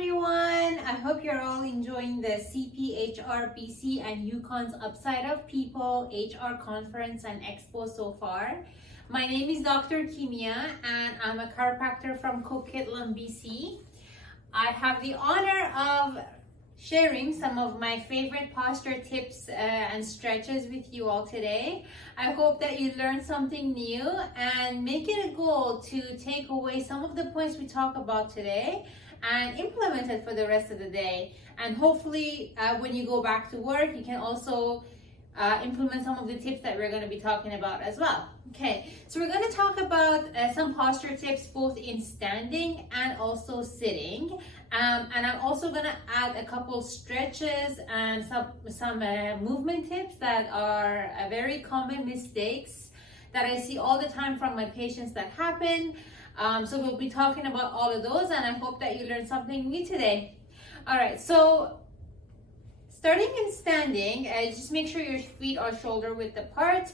everyone. I hope you're all enjoying the CPHRPC and UConn's Upside of People HR Conference and Expo so far. My name is Dr. Kimiya and I'm a chiropractor from Coquitlam, BC. I have the honor of sharing some of my favorite posture tips and stretches with you all today. I hope that you learned something new and make it a goal to take away some of the points we talk about today and implement it for the rest of the day. And hopefully when you go back to work, you can also implement some of the tips that we're going to be talking about as well. Okay, so we're going to talk about some posture tips both in standing and also sitting. And I'm also going to add a couple stretches and some movement tips that are very common mistakes that I see all the time from my patients that happen. So we'll be talking about all of those, and I hope that you learned something new today. All right, so starting in standing, just make sure your feet are shoulder width apart.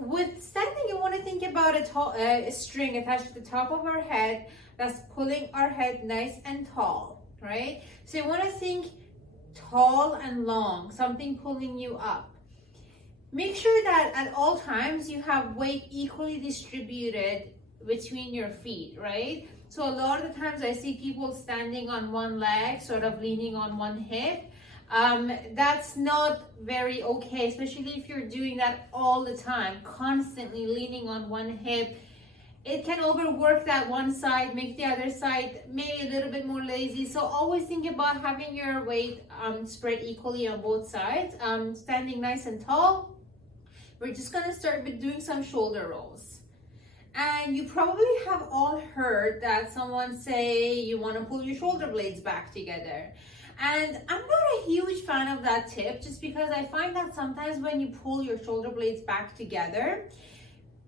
With standing, you want to think about a string attached to the top of our head that's pulling our head nice and tall, right? So you want to think tall and long, something pulling you up. Make sure that at all times you have weight equally distributed between your feet, right? So a lot of the times I see people standing on one leg, sort of leaning on one hip. That's not very okay, especially if you're doing that all the time, constantly leaning on one hip. It can overwork that one side, make the other side maybe a little bit more lazy. So always think about having your weight spread equally on both sides. Standing nice and tall. We're just gonna start with doing some shoulder rolls. And you probably have all heard that someone say you want to pull your shoulder blades back together. And I'm not a huge fan of that tip, just because I find that sometimes when you pull your shoulder blades back together,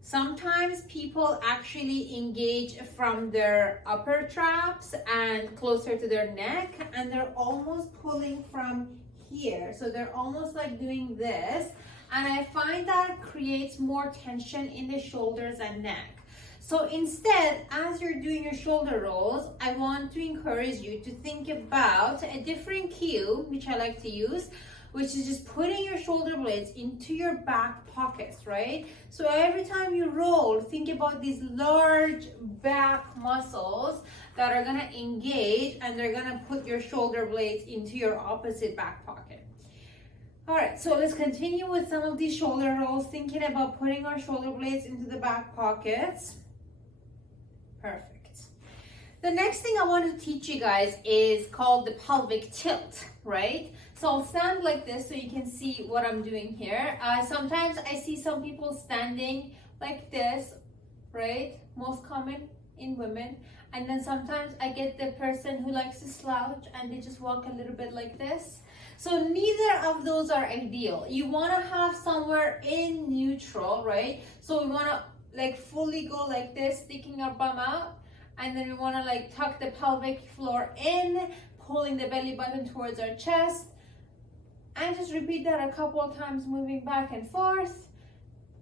sometimes people actually engage from their upper traps and closer to their neck, and they're almost pulling from here. So they're almost like doing this. And I find that creates more tension in the shoulders and neck. So instead, as you're doing your shoulder rolls, I want to encourage you to think about a different cue, which I like to use, which is just putting your shoulder blades into your back pockets, right? So every time you roll, think about these large back muscles that are gonna engage, and they're gonna put your shoulder blades into your opposite back pocket. All right, so let's continue with some of these shoulder rolls, thinking about putting our shoulder blades into the back pockets. Perfect. The next thing I want to teach you guys is called the pelvic tilt, right? So I'll stand like this so you can see what I'm doing here. Sometimes I see some people standing like this, right? Most common in women. And then sometimes I get the person who likes to slouch and they just walk a little bit like this. So neither of those are ideal. You want to have somewhere in neutral, right? So we want to like fully go like this, sticking our bum out, and then we want to like tuck the pelvic floor in, pulling the belly button towards our chest, and just repeat that a couple of times, moving back and forth.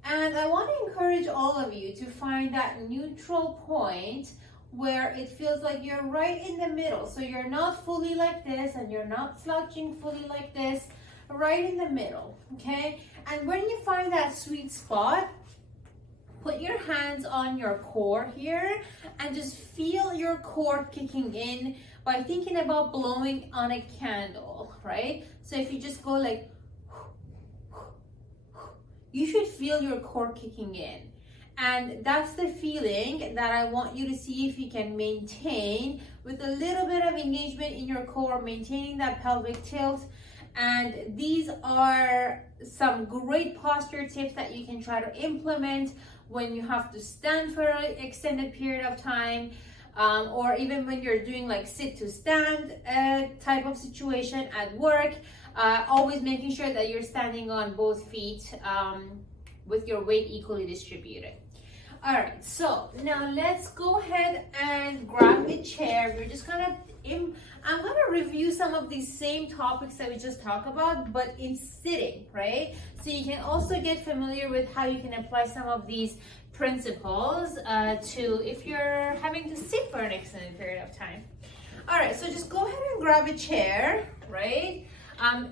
And I want to encourage all of you to find that neutral point where it feels like you're right in the middle. So you're not fully like this and you're not slouching fully like this, right in the middle, okay? And when you find that sweet spot, put your hands on your core here and just feel your core kicking in by thinking about blowing on a candle, right? So if you just go like, you should feel your core kicking in. And that's the feeling that I want you to see if you can maintain with a little bit of engagement in your core, maintaining that pelvic tilt. And these are some great posture tips that you can try to implement when you have to stand for an extended period of time, or even when you're doing like sit to stand type of situation at work. Always making sure that you're standing on both feet with your weight equally distributed. All right, so now let's go ahead and grab the chair. We're just gonna, I'm gonna review some of these same topics that we just talked about, but in sitting, right? So you can also get familiar with how you can apply some of these principles to if you're having to sit for an extended period of time. All right, so just go ahead and grab a chair, right?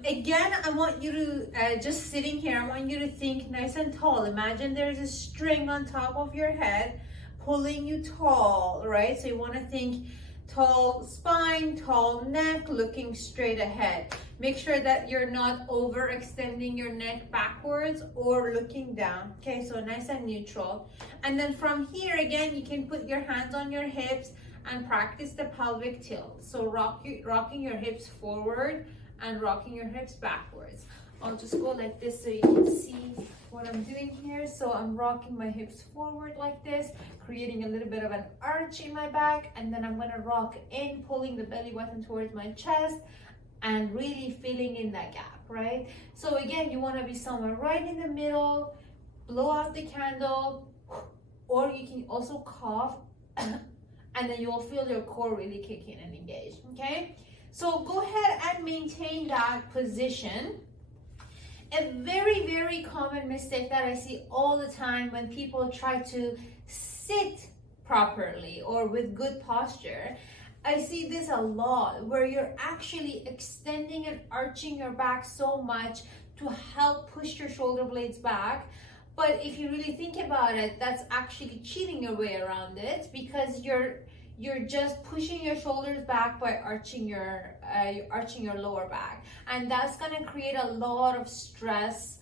Again, I want you to, just sitting here, I want you to think nice and tall. Imagine there's a string on top of your head pulling you tall, right? So you want to think tall spine, tall neck, looking straight ahead. Make sure that you're not overextending your neck backwards or looking down. Okay, so nice and neutral. And then from here, again, you can put your hands on your hips and practice the pelvic tilt. So rocking your hips forward and rocking your hips backwards. I'll just go like this so you can see what I'm doing here. So I'm rocking my hips forward like this, creating a little bit of an arch in my back, and then I'm gonna rock in, pulling the belly button towards my chest and really filling in that gap, right? So again, you wanna be somewhere right in the middle, blow out the candle, or you can also cough, and then you'll feel your core really kick in and engage, okay? So go ahead and maintain that position. A very, very common mistake that I see all the time when people try to sit properly or with good posture, I see this a lot where you're actually extending and arching your back so much to help push your shoulder blades back. But if you really think about it, that's actually cheating your way around it, because you're just pushing your shoulders back by arching your lower back, and that's going to create a lot of stress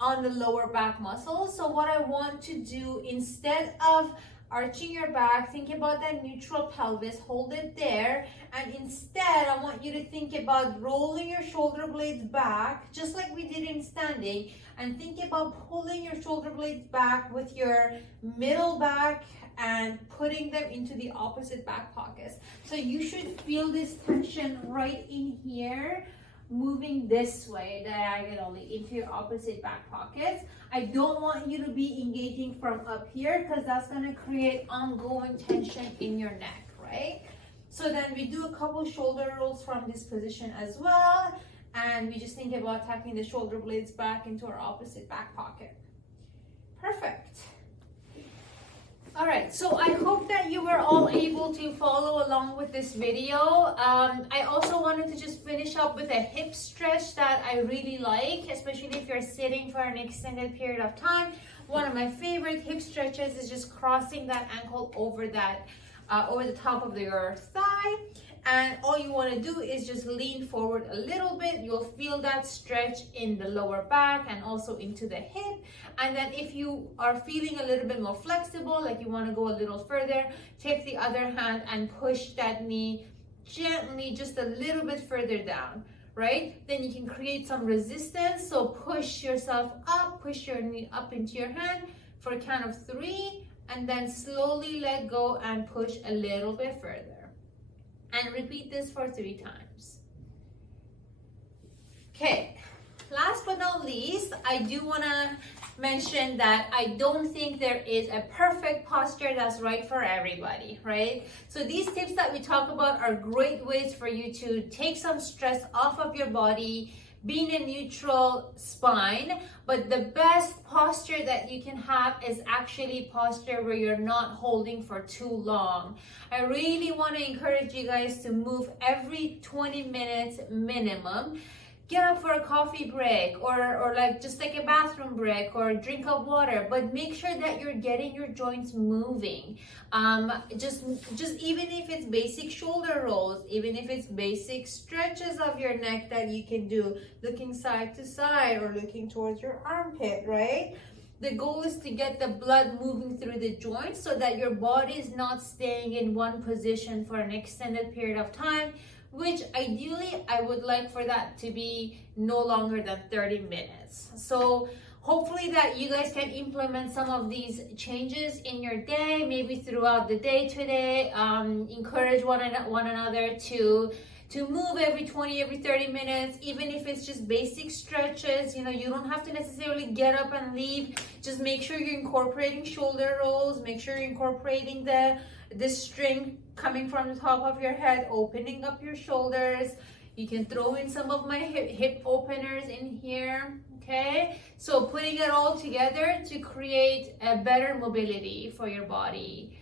on the lower back muscles. So what I want to do, instead of arching your back, think about that neutral pelvis, hold it there, and instead I want you to think about rolling your shoulder blades back just like we did in standing, and think about pulling your shoulder blades back with your middle back and putting them into the opposite back pockets. So you should feel this tension right in here, moving this way diagonally into your opposite back pockets. I don't want you to be engaging from up here, because that's going to create ongoing tension in your neck, right? So then we do a couple shoulder rolls from this position as well, and we just think about tapping the shoulder blades back into our opposite back pocket. Perfect. All right, so I hope that you were all able to follow along with this video. I also wanted to just finish up with a hip stretch that I really like, especially if you're sitting for an extended period of time. One of my favorite hip stretches is just crossing that ankle over the top of your thigh. And all you want to do is just lean forward a little bit. You'll feel that stretch in the lower back and also into the hip. And then if you are feeling a little bit more flexible, like you want to go a little further, take the other hand and push that knee gently just a little bit further down, right? Then you can create some resistance. So push yourself up, push your knee up into your hand for a count of 3, and then slowly let go and push a little bit further. And repeat this for 3 times. Okay, last but not least, I do want to mention that I don't think there is a perfect posture that's right for everybody, right? So these tips that we talk about are great ways for you to take some stress off of your body, be in a neutral spine, but the best posture that you can have is actually posture where you're not holding for too long. I really want to encourage you guys to move every 20 minutes minimum. Get up for a coffee break, or like just take a bathroom break, or drink of water, but make sure that you're getting your joints moving. Just even if it's basic shoulder rolls, even if it's basic stretches of your neck that you can do, looking side to side or looking towards your armpit, right? The goal is to get the blood moving through the joints so that your body is not staying in one position for an extended period of time, which ideally I would like for that to be no longer than 30 minutes. So hopefully that you guys can implement some of these changes in your day, maybe throughout the day today. Encourage one another to move every 20, every 30 minutes, even if it's just basic stretches. You know, you don't have to necessarily get up and leave. Just make sure you're incorporating shoulder rolls, make sure you're incorporating the string coming from the top of your head, opening up your shoulders. You can throw in some of my hip openers in here, okay? So putting it all together to create a better mobility for your body.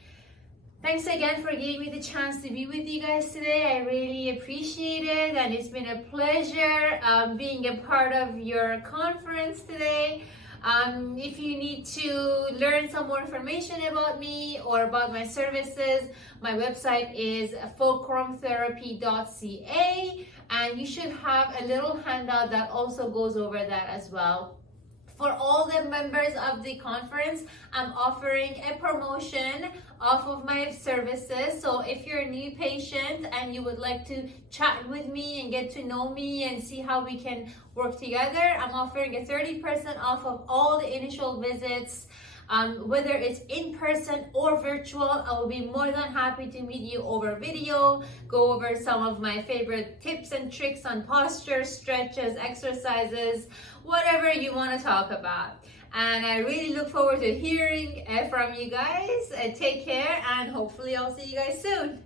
Thanks again for giving me the chance to be with you guys today. I really appreciate it, and it's been a pleasure being a part of your conference today. If you need to learn some more information about me or about my services, my website is fulcrumtherapy.ca, and you should have a little handout that also goes over that as well. For all the members of the conference, I'm offering a promotion off of my services. So if you're a new patient and you would like to chat with me and get to know me and see how we can work together, I'm offering a 30% off of all the initial visits. Whether it's in person or virtual, I will be more than happy to meet you over video, go over some of my favorite tips and tricks on posture, stretches, exercises, whatever you want to talk about. And I really look forward to hearing from you guys. Take care, and hopefully I'll see you guys soon.